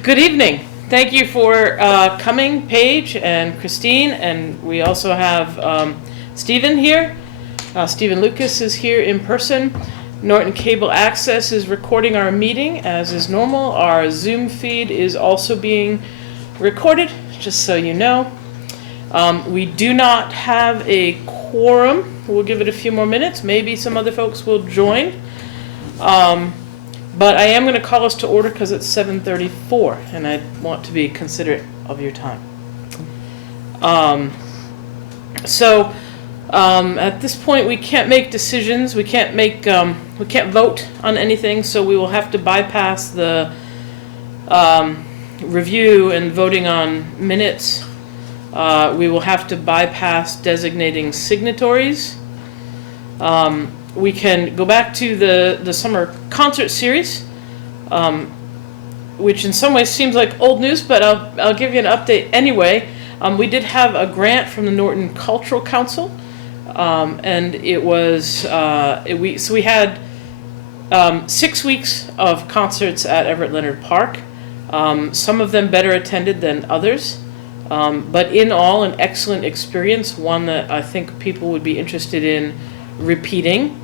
Good evening. Thank you for coming, Paige and Christine, and we also have Stephen here. Stephen Lucas is here in person. Norton Cable Access is recording our meeting as is normal. Our Zoom feed is also being recorded, just so you know. We do not have a quorum. We'll give it a few more minutes. Maybe some other folks will join. But I am going to call us to order because it's 7:34, and I want to be considerate of your time. At this point, we can't make decisions. We can't vote on anything. So we will have to bypass the review and voting on minutes. We will have to bypass designating signatories. We can go back to the summer concert series, which in some ways seems like old news, but I'll give you an update anyway. We did have a grant from the Norton Cultural Council, and it was we had 6 weeks of concerts at Everett Leonard Park. Some of them better attended than others, but in all, an excellent experience. One that I think people would be interested in repeating.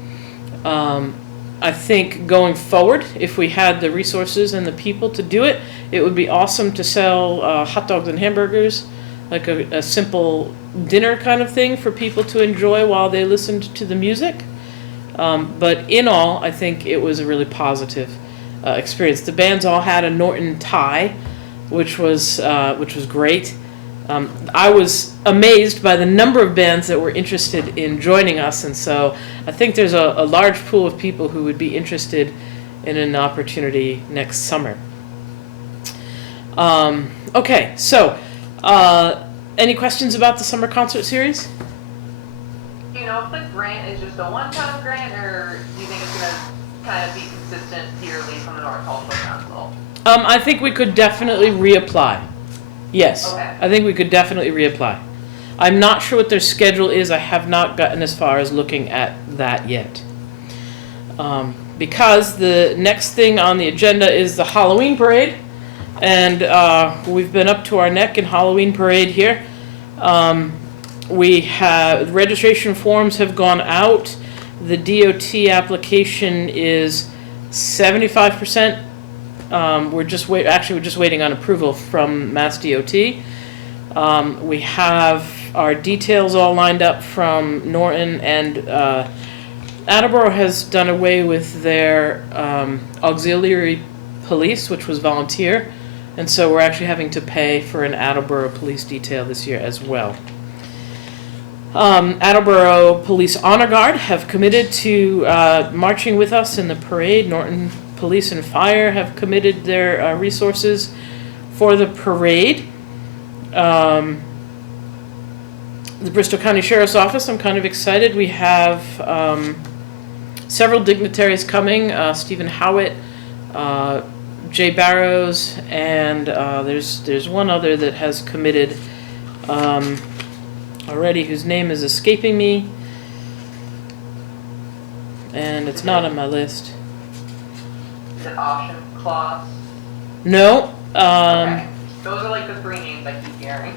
I think going forward, if we had the resources and the people to do it, it would be awesome to sell hot dogs and hamburgers, like a simple dinner kind of thing for people to enjoy while they listened to the music. But in all, I think it was a really positive experience. The bands all had a Norton tie, which was great. I was amazed by the number of bands that were interested in joining us, and so I think there's a large pool of people who would be interested in an opportunity next summer. Okay, so any questions about the summer concert series? Do you know if the grant is just a one-time grant, or do you think it's going to kind of be consistent yearly from the North Cultural Council? I think we could definitely reapply. Yes, okay. I think we could definitely reapply. I'm not sure what their schedule is. I have not gotten as far as looking at that yet. Because the next thing on the agenda is the Halloween parade, and we've been up to our neck in Halloween parade here. We have registration forms have gone out. The DOT application is 75%. We're just waiting on approval from Mass DOT. We have our details all lined up from Norton, and Attleboro has done away with their auxiliary police, which was volunteer, and so we're actually having to pay for an Attleboro police detail this year as well. Attleboro Police Honor Guard have committed to marching with us in the parade. Norton Police and Fire have committed their resources for the parade. The Bristol County Sheriff's Office, I'm kind of excited. We have several dignitaries coming, Stephen Howitt, Jay Barrows, and there's one other that has committed already, whose name is escaping me, and it's not on my list. Is it Ocean Claws? No. Okay. Those are like the three names I keep hearing.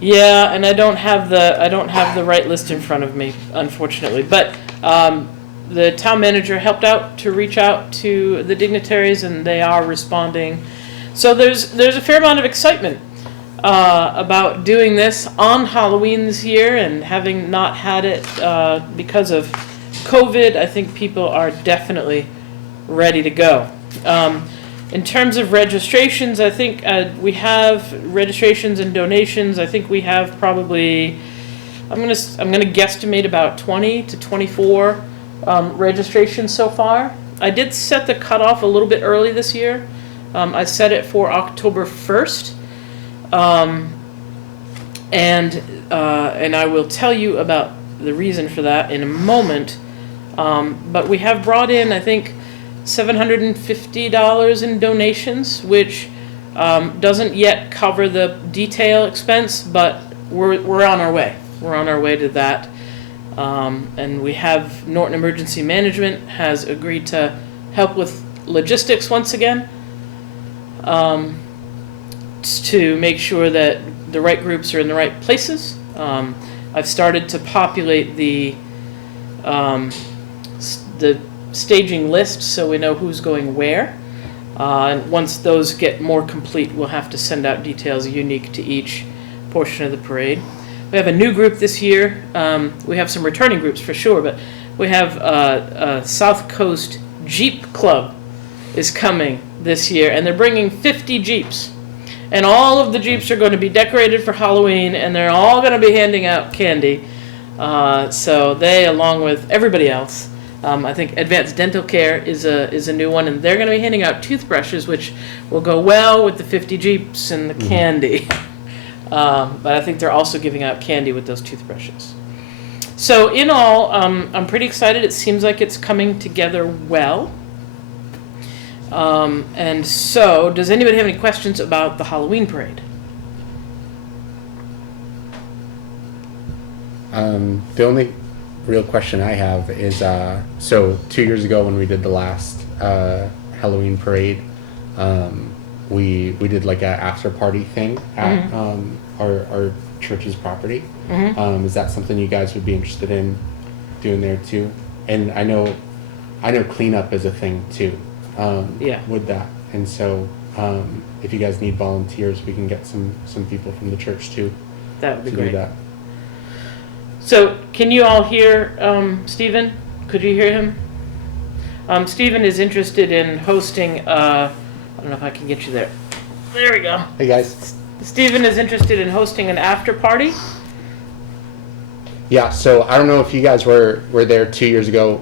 Yeah, and I don't have the right list in front of me, unfortunately. But the town manager helped out to reach out to the dignitaries, and they are responding. So there's a fair amount of excitement about doing this on Halloween this year, and having not had it because of COVID, I think people are definitely ready to go. In terms of registrations, I think we have registrations and donations. I think we have probably, I'm gonna guesstimate about 20 to 24 registrations so far. I did set the cutoff a little bit early this year. I set it for October 1st, and I will tell you about the reason for that in a moment. But we have brought in, I think, $750 in donations, which doesn't yet cover the detail expense, but we're on our way. We're on our way to that. And we have Norton Emergency Management has agreed to help with logistics once again. to make sure that the right groups are in the right places. I've started to populate the staging list so we know who's going where. And once those get more complete, we'll have to send out details unique to each portion of the parade. We have a new group this year. We have some returning groups for sure, but we have a South Coast Jeep Club is coming this year, and they're bringing 50 Jeeps. And all of the Jeeps are going to be decorated for Halloween, and they're all going to be handing out candy. So they, along with everybody else, I think Advanced Dental Care is a new one, and they're going to be handing out toothbrushes, which will go well with the 50 Jeeps and the candy. But I think they're also giving out candy with those toothbrushes. So in all, I'm pretty excited. It seems like it's coming together well. And so, does anybody have any questions about the Halloween parade? The only real question I have is, so 2 years ago when we did the last Halloween parade, we did like an after party thing at our church's property. Is that something you guys would be interested in doing there too? And I know cleanup is a thing too. With that, and so if you guys need volunteers, we can get some people from the church too. That would be to great. do that. So, can you all hear Stephen? Could you hear him? Stephen is interested in hosting. I don't know if I can get you there. There we go. Hey guys. Stephen is interested in hosting an after party. Yeah. So I don't know if you guys were there 2 years ago,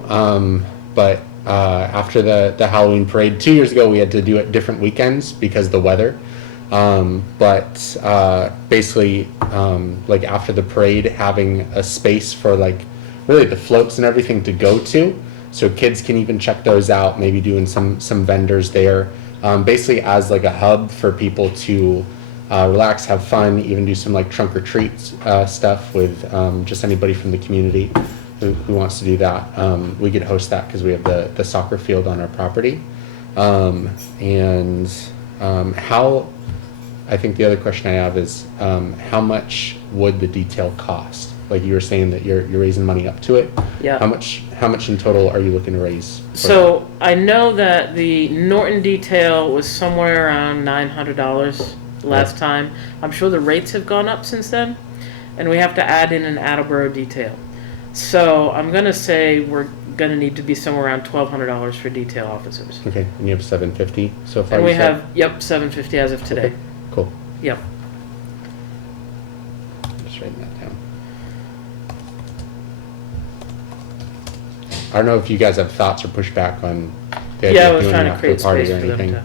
but after the Halloween parade 2 years ago, we had to do it different weekends because of the weather. But basically, like after the parade, having a space for like really the floats and everything to go to, so kids can even check those out. Maybe doing some vendors there, basically as like a hub for people to relax, have fun, even do some like trunk or treat stuff with just anybody from the community who wants to do that. We could host that because we have the soccer field on our property. And how, I think the other question I have is how much would the detail cost? Like you were saying that you're raising money up to it. Yeah. How much in total are you looking to raise? So I know that the Norton detail was somewhere around $900 last time. I'm sure the rates have gone up since then, and we have to add in an Attleboro detail. So I'm gonna say we're gonna need to be somewhere around $1,200 for detail officers. Okay, and you have $750 so far. And we you said? have $750 as of today. Okay, cool. Yep. Just writing that down. I don't know if you guys have thoughts or pushback on the idea Yeah, I of was doing trying an to after create party space or for them anything. to.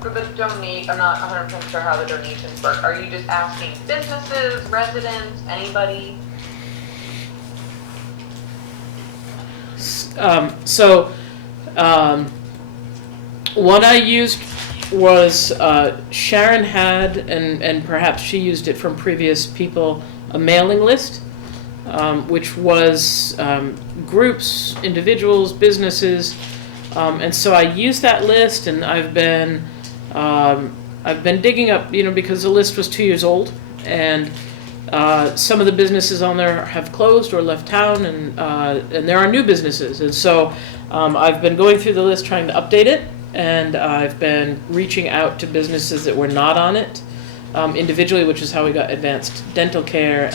For the donate, I'm not 100% sure how the donations work. Are you just asking businesses, residents, anybody? What I used was Sharon had, and perhaps she used it from previous people, a mailing list, which was groups, individuals, businesses, and so I used that list, and I've been digging up, because the list was 2 years old, and some of the businesses on there have closed or left town, and there are new businesses, and so I've been going through the list trying to update it, and I've been reaching out to businesses that were not on it individually, which is how we got Advanced Dental Care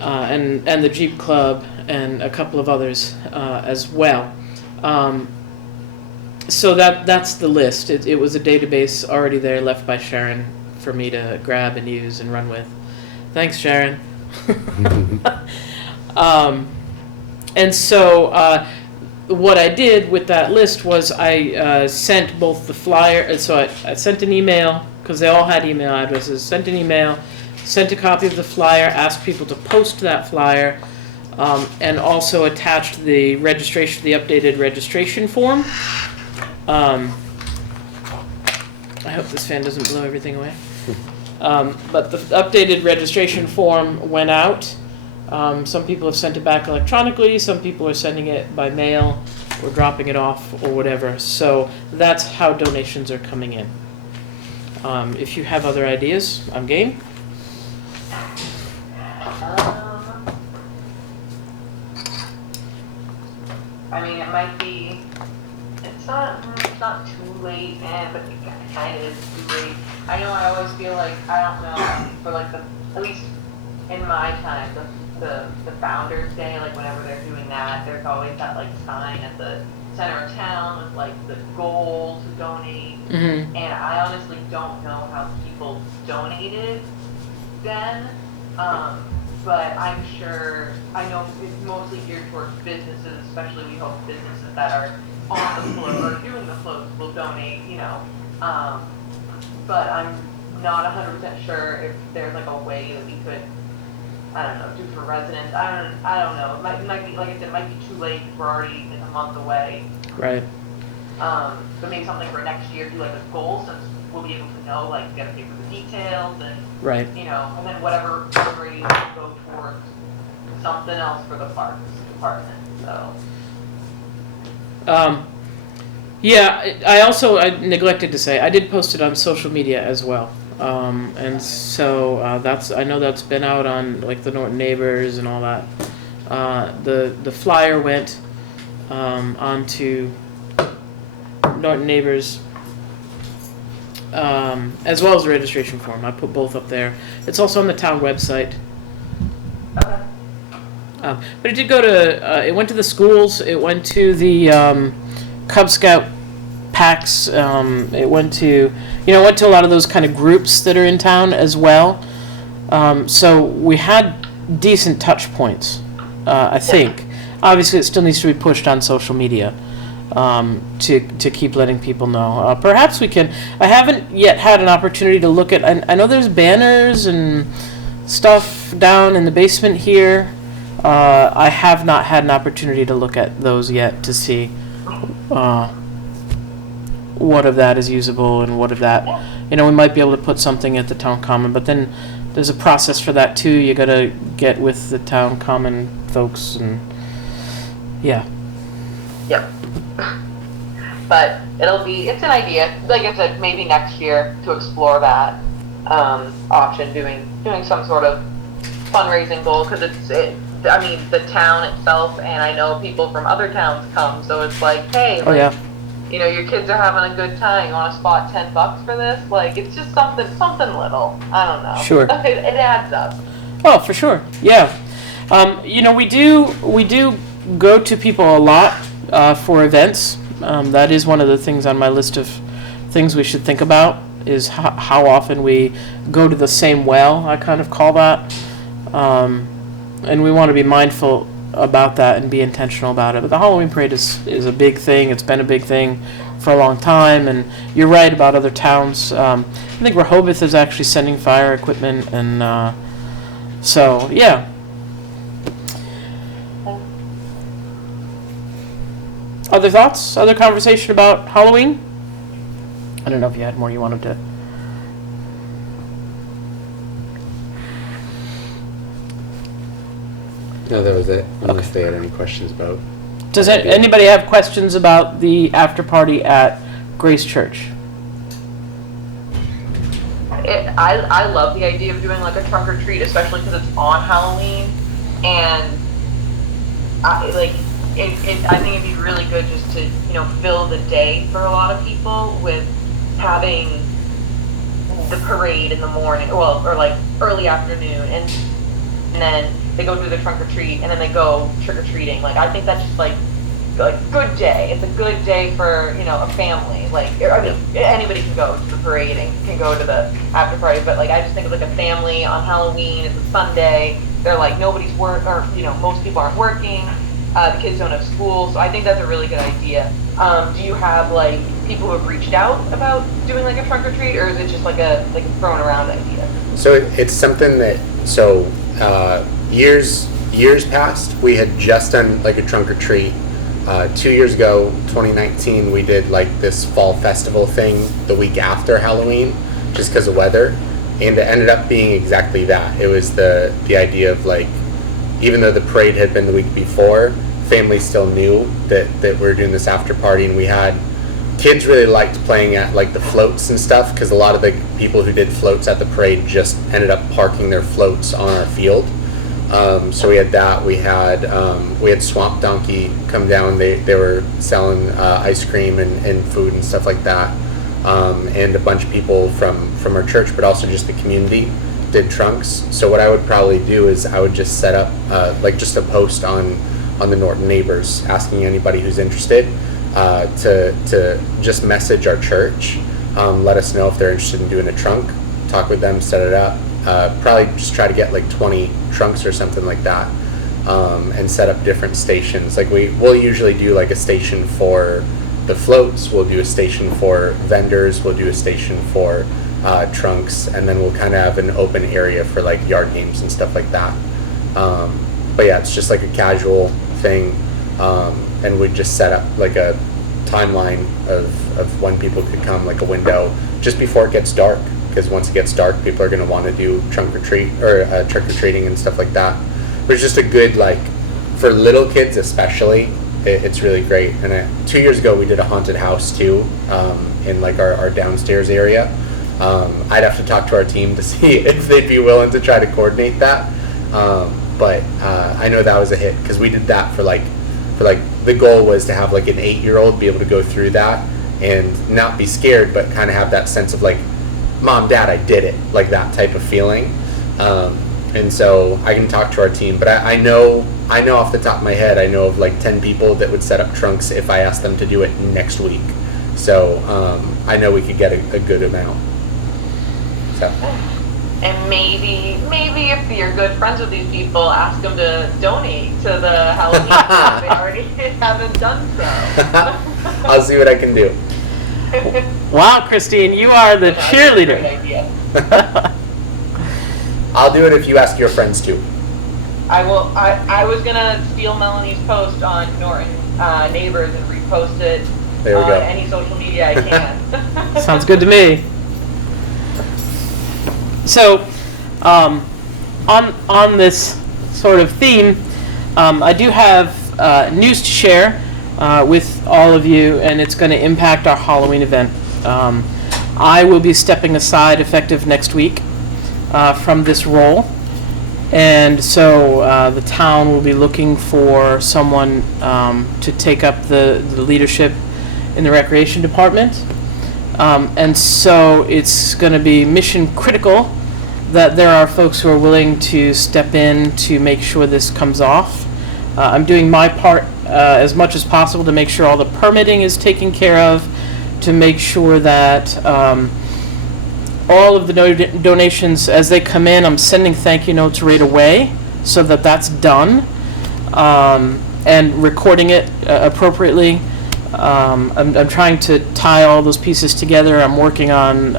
and the Jeep Club and a couple of others as well. So that's the list. It was a database already there left by Sharon for me to grab and use and run with. Thanks, Sharon. And so what I did with that list was I sent both the flyer, so I sent an email, because they all had email addresses, sent an email, sent a copy of the flyer, asked people to post that flyer, and also attached the registration, the updated registration form. I hope this fan doesn't blow everything away. But the updated registration form went out Some people have sent it back electronically, some people are sending it by mail or dropping it off or whatever. So that's how donations are coming in. If you have other ideas, I'm game. I mean, it might be, it's not too late, man, but it kind of is too late. I know I always feel like, I don't know, for like at least in my time, the Founders Day, like whenever they're doing that, there's always that like sign at the center of town with like the goal to donate. Mm-hmm. And I honestly don't know how people donated then. But I'm sure, I know it's mostly geared towards businesses, especially we hope businesses that are on the float or doing the floats will donate, you know. But I'm not 100% sure if there's like a way that we could, I don't know, do for residents. I don't know. It might be, like I said, it might be too late. We're already like a month away. Right. But maybe something for next year, do like a goal, since we'll be able to know, like, we gotta pay for the details and, Right. you know, and then whatever fundraising will go towards something else for the parks department, so. Yeah, I neglected to say, I did post it on social media as well. And so I know that's been out on like the Norton Neighbors and all that. The flyer went onto Norton Neighbors as well as the registration form. I put both up there. It's also on the town website. Okay. But it did go to, it went to the schools, it went to the Cub Scout packs, it went to a lot of those kind of groups that are in town as well. So we had decent touch points, I think. Obviously, it still needs to be pushed on social media to keep letting people know. Perhaps we can, I haven't yet had an opportunity to look at, I know there's banners and stuff down in the basement here. I have not had an opportunity to look at those yet to see what of that is usable and what of that, we might be able to put something at the town common, but then there's a process for that too. You gotta get with the town common folks and yeah. Yep. But it's an idea, like I said, maybe next year to explore that option, doing some sort of fundraising goal, because the town itself, and I know people from other towns come, so it's like, hey, your kids are having a good time, you want to spot $10 for this? Like, it's just something little. I don't know. Sure. It adds up. Oh, for sure. Yeah. We do go to people a lot for events. That is one of the things on my list of things we should think about, is how often we go to the same well, I kind of call that. And we want to be mindful about that and be intentional about it. But the Halloween parade is a big thing. It's been a big thing for a long time, and you're right about other towns. I think Rehoboth is actually sending fire equipment, and so yeah. Other thoughts? Other conversation about Halloween? I don't know if you had more you wanted to. No, that was it. Unless they had any questions about. Does anybody have questions about the after party at Grace Church? I love the idea of doing like a trunk or treat, especially because it's on Halloween, and I think it'd be really good just to fill the day for a lot of people with having the parade in the morning, or like early afternoon, and then they go do the trunk or treat, and then they go trick or treating. Like, I think that's just like good day. It's a good day for a family. Like, I mean, anybody can go to the parade and can go to the after party, but like I just think of like a family on Halloween. It's a Sunday. They're like nobody's most people aren't working. The kids don't have school, so I think that's a really good idea. Do you have like people who have reached out about doing like a trunk or treat, or is it just like a thrown around idea? So it's something that years past we had just done like a trunk or treat. 2 years ago, 2019, we did like this fall festival thing the week after Halloween, just because of weather, and it ended up being exactly that. It was the idea of like even though the parade had been the week before, families still knew that we were doing this after party, and we had kids really liked playing at like the floats and stuff, because a lot of the people who did floats at the parade just ended up parking their floats on our field. So we had that. We had Swamp Donkey come down. They were selling ice cream and food and stuff like that. And a bunch of people from our church, but also just the community, did trunks. So what I would probably do is I would just set up like just a post on the Norton Neighbors, asking anybody who's interested to just message our church, let us know if they're interested in doing a trunk, talk with them, set it up. Probably just try to get like 20 trunks or something like that, and set up different stations. Like we'll usually do like a station for the floats, we'll do a station for vendors, we'll do a station for trunks, and then we'll kind of have an open area for like yard games and stuff like that. But yeah, it's just like a casual thing, and we'd just set up like a timeline of when people could come, like a window just before it gets dark, because once it gets dark, people are going to want to do trunk or treat or trick or treating and stuff like that. But it's just a good, like, for little kids especially, it's really great. And 2 years ago we did a haunted house too, in like our downstairs area. I'd have to talk to our team to see if they'd be willing to try to coordinate that. But I know that was a hit, because we did that for the goal was to have like an 8-year-old be able to go through that and not be scared, but kind of have that sense of like, Mom, Dad, I did it, like that type of feeling. And so I can talk to our team, but I know off the top of my head, I know of like 10 people that would set up trunks if I asked them to do it next week. So I know we could get a good amount. So. And maybe if you're good friends with these people, ask them to donate to the Halloween if they already haven't done so. I'll see what I can do. Wow, Christine, you are the cheerleader. Great idea. I'll do it if you ask your friends to. I will. I was gonna steal Melanie's post on Norton Neighbors and repost it There we on go. any social media I can. Sounds good to me. So, on this sort of theme, I do have news to share with all of you, and it's going to impact our Halloween event. I will be stepping aside effective next week from this role, and so the town will be looking for someone to take up the leadership in the recreation department. And so it's going to be mission critical that there are folks who are willing to step in to make sure this comes off. I'm doing my part as much as possible to make sure all the permitting is taken care of, to make sure that all of the donations as they come in, I'm sending thank you notes right away so that that's done, and recording it appropriately. I'm trying to tie all those pieces together. I'm working on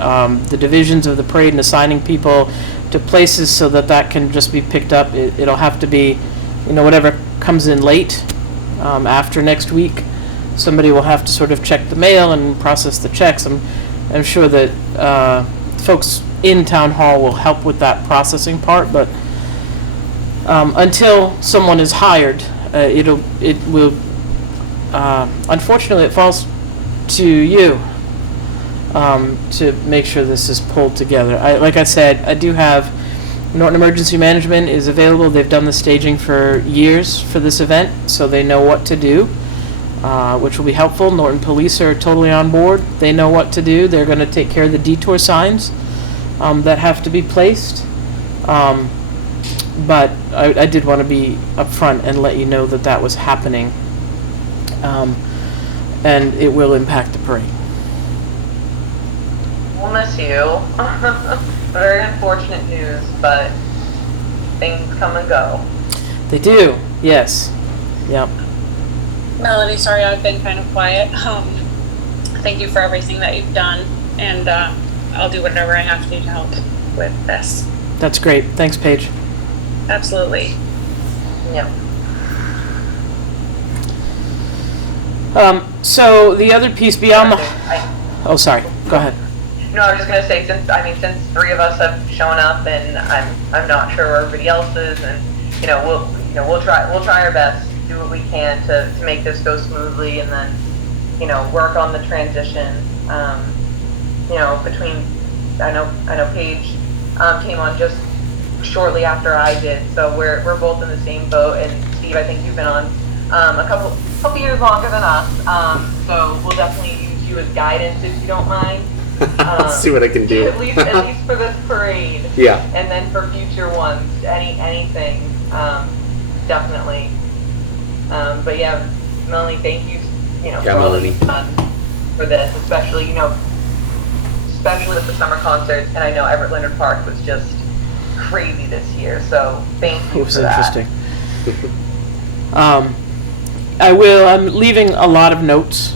the divisions of the parade and assigning people to places so that can just be picked up. It'll have to be, whatever comes in late after next week. Somebody will have to sort of check the mail and process the checks. I'm sure that folks in town hall will help with that processing part, but until someone is hired, it will. Unfortunately, it falls to you to make sure this is pulled together. Like I said, I do have Norton Emergency Management is available. They've done the staging for years for this event, so they know what to do, which will be helpful. Norton Police are totally on board. They know what to do. They're going to take care of the detour signs that have to be placed. But I did want to be upfront and let you know that was happening. And it will impact the parade. We'll miss you. Very unfortunate news, but things come and go. They do, yes. Yep. Melanie, sorry I've been kind of quiet. Thank you for everything that you've done, and I'll do whatever I have to do to help with this. That's great. Thanks, Paige. Absolutely. Yeah. So the other piece beyond the... Oh, sorry. Go ahead. No, I was just gonna say, since three of us have shown up, and I'm not sure where everybody else is, and we'll try our best, do what we can to make this go smoothly, and then, work on the transition. Between, I know Paige came on just shortly after I did, so we're both in the same boat. And Steve, I think you've been on a couple years longer than us, so we'll definitely use you as guidance if you don't mind. I'll see what I can do. At least for this parade. Yeah. And then for future ones, anything, definitely. But yeah, Melanie, thank you, for all that you've done for this, especially with the summer concerts. And I know Everett Leonard Park was just crazy this year, so thank you. It was for that. interesting. I'm leaving a lot of notes.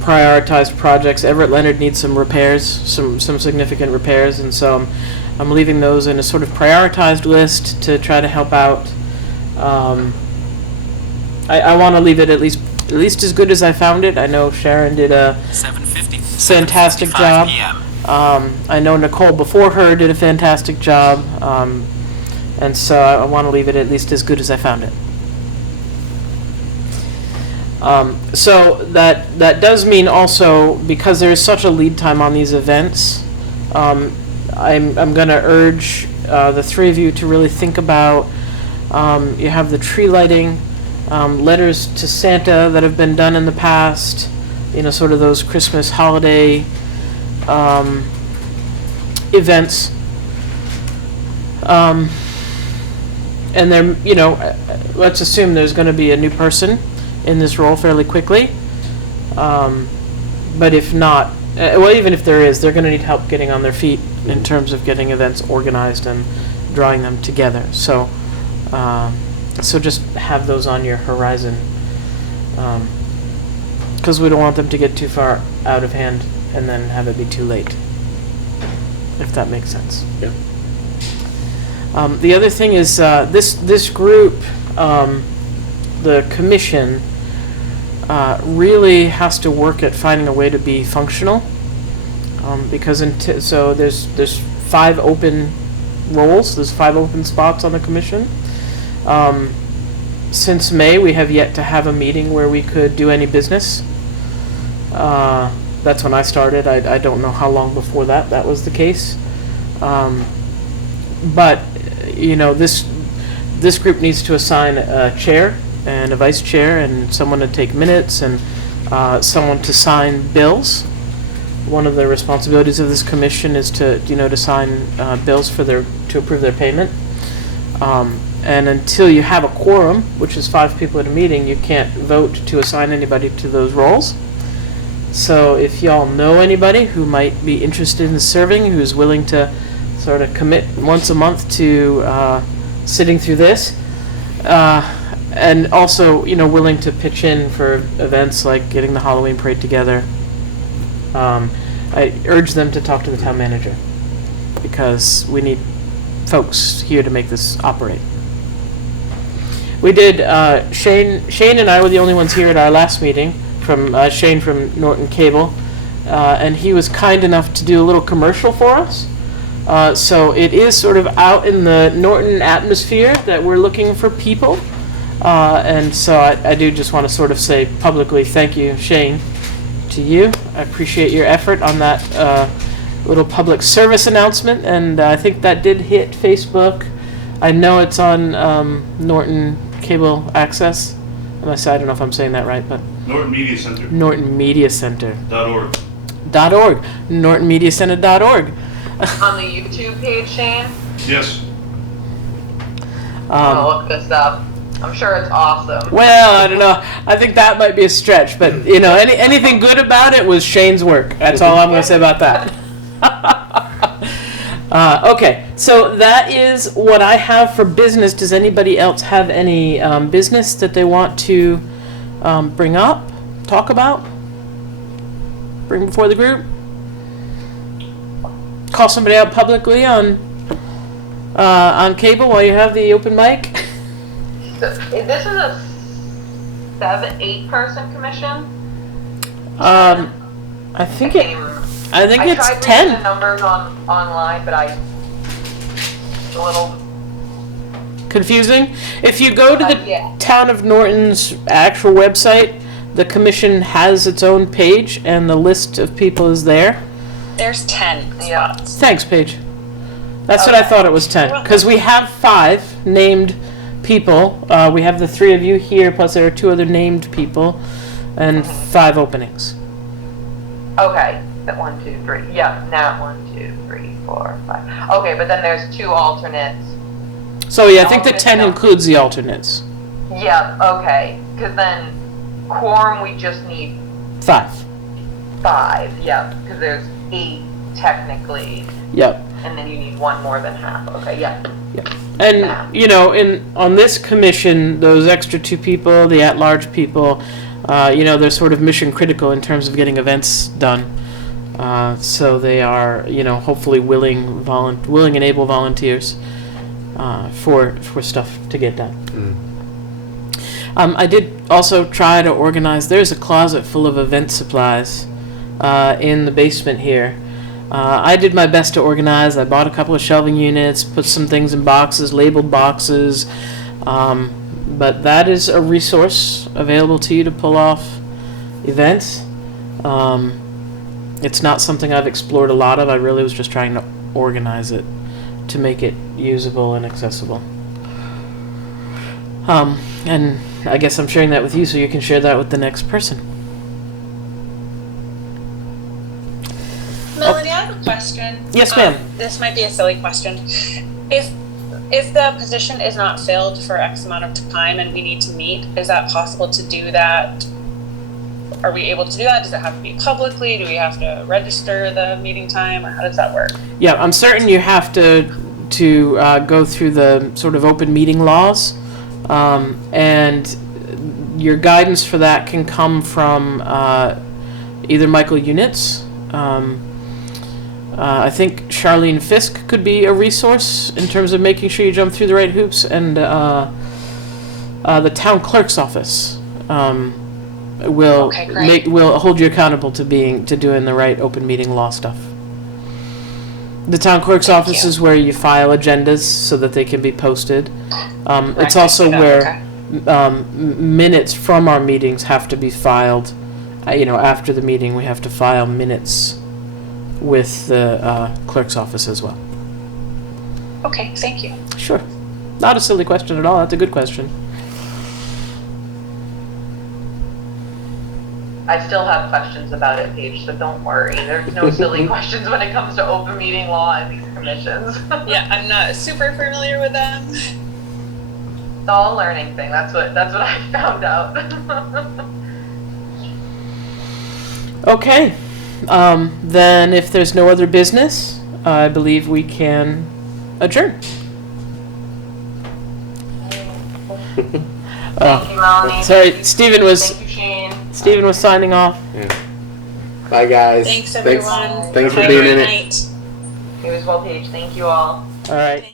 Prioritized projects. Everett Leonard needs some repairs, some significant repairs, and so I'm leaving those in a sort of prioritized list to try to help out. I want to leave it at least as good as I found it. I know Sharon did a fantastic job. I know Nicole before her did a fantastic job, and so I want to leave it at least as good as I found it. So that does mean also, because there is such a lead time on these events, I'm going to urge the three of you to really think about, you have the tree lighting, letters to Santa that have been done in the past, sort of those Christmas holiday events. And then, let's assume there's going to be a new person in this role fairly quickly. But if not, even if there is, they're going to need help getting on their feet in terms of getting events organized and drawing them together. So just have those on your horizon, because we don't want them to get too far out of hand and then have it be too late, if that makes sense. Yeah. The other thing is this group, the commission, really has to work at finding a way to be functional, because so there's 5 open roles. There's 5 open spots on the commission. Since May, we have yet to have a meeting where we could do any business. That's when I started. I don't know how long before that was the case. But this group needs to assign a chair and a vice chair and someone to take minutes and someone to sign bills. One of the responsibilities of this commission is to sign bills to approve their payment. And until you have a quorum, which is 5 people at a meeting, you can't vote to assign anybody to those roles. So if y'all know anybody who might be interested in serving, who's willing to sort of commit once a month to sitting through this, and also willing to pitch in for events like getting the Halloween parade together, I urge them to talk to the town manager, because we need folks here to make this operate. We did, Shane and I were the only ones here at our last meeting, from Shane from Norton Cable, and he was kind enough to do a little commercial for us. So it is sort of out in the Norton atmosphere that we're looking for people. And so I do just want to sort of say publicly thank you, Shane, to you. I appreciate your effort on that little public service announcement, and I think that did hit Facebook. I know it's on Norton Cable Access. I don't know if I'm saying that right, but Norton Media Center. Norton Media Center. .org. .org. NortonMediaCenter.org. On the YouTube page, Shane? Yes. I'll look this up. I'm sure it's awesome. Well, I don't know. I think that might be a stretch, but anything good about it was Shane's work. That's all I'm going to say about that. Okay, so that is what I have for business. Does anybody else have any business that they want to bring up, talk about, bring before the group? Call somebody out publicly on cable while you have the open mic? So, this is a 7-8 person commission? I think can't even remember. I think I it's tried 10. reading the numbers online, but a little confusing. If you go to the Yeah. Town of Norton's actual website, the commission has its own page, and the list of people is there. There's 10 Yeah. spots. Thanks, Paige. That's what I Okay. thought it was 10. Because we have 5 named people. We have the 3 of you here, plus there are 2 other named people, and 5 openings. Okay, that 1, 2, 3. Yeah, now 1, 2, 3, 4, 5. Okay, but then there's 2 alternates. So yeah, I think the Alternates 10 don't- includes the alternates. Yeah, okay. Because then quorum, we just need 5. 5. Yeah, because there's 8 technically, Yep. and then you need 1 more than half. Okay, yeah. And, you know, on this commission, those extra 2 people, the at-large people, you know, they're sort of mission critical in terms of getting events done. So they are, you know, hopefully willing and able volunteers for stuff to get done. I did also try to organize, there's a closet full of event supplies in the basement here. I did my best to organize. I bought a couple of shelving units, put some things in boxes, labeled boxes. But that is a resource available to you to pull off events. It's not something I've explored a lot of. I really was just trying to organize it to make it usable and accessible. And I guess I'm sharing that with you so you can share that with the next person. Melody, I have a question. Yes, ma'am. This might be a silly question. If the position is not filled for X amount of time and we need to meet, is that possible to do that? Are we able to do that? Does it have to be publicly? Do we have to register the meeting time, or how does that work? Yeah, I'm certain you have to go through the sort of open meeting laws, and your guidance for that can come from either Michael Unitz. I think Charlene Fisk could be a resource in terms of making sure you jump through the right hoops, and the town clerk's office will Okay, great. will hold you accountable to doing the right open meeting law stuff. The town clerk's office you. is where you file agendas so that they can be posted. It's Right, also yeah, where okay. minutes from our meetings have to be filed. After the meeting, we have to file minutes with the clerk's office as well. Okay, thank you. Sure. Not a silly question at all. That's a good question. I still have questions about it, Paige, so don't worry. There's no silly questions when it comes to open meeting law and these commissions. Yeah, I'm not super familiar with them. It's all a learning thing. That's what I found out. Okay. Then if there's no other business, I believe we can adjourn. Thank you, Melanie. Sorry, Stephen was Thank you, Shane. signing off. Bye, guys. Thanks, everyone. Thanks for Have a being great in it. night. It was well, Paige. Thank you all. All right.